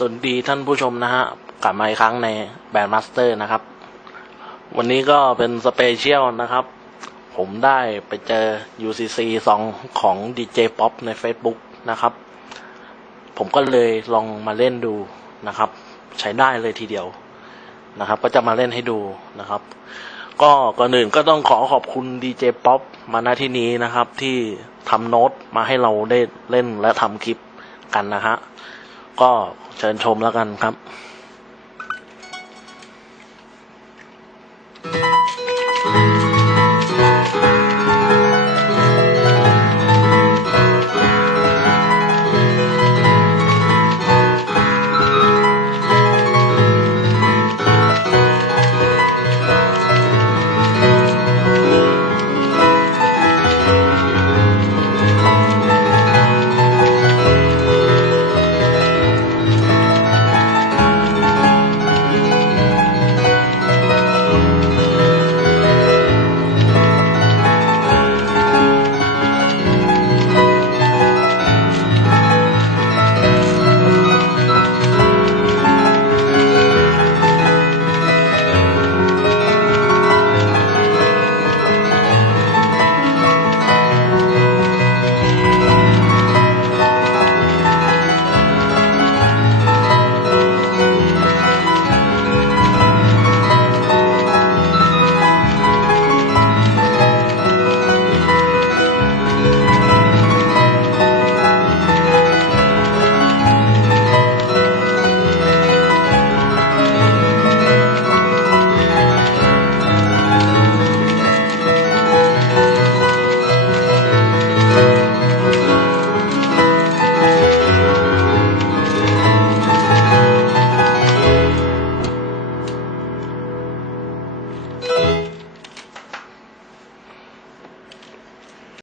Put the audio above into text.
สวัสดีท่านผู้ชมนะฮะ กลับมาอีกครั้งในแบรนด์มาสเตอร์นะครับ วันนี้ก็เป็นสเปเชียลนะครับ ผมได้ไปเจอ UCC สองของ DJ Pop ใน Facebook นะครับ ผมก็เลยลองมาเล่นดูนะครับ ใช้ได้เลยทีเดียวนะครับ ก็จะมาเล่นให้ดูนะครับ ก็ก่อนอื่นก็ต้องขอขอบคุณ DJ Pop มาณที่นี้นะครับ ที่ทำโน้ตมาให้เราได้เล่นและทำคลิปกันนะฮะ ก็เชิญชมแล้วกันครับ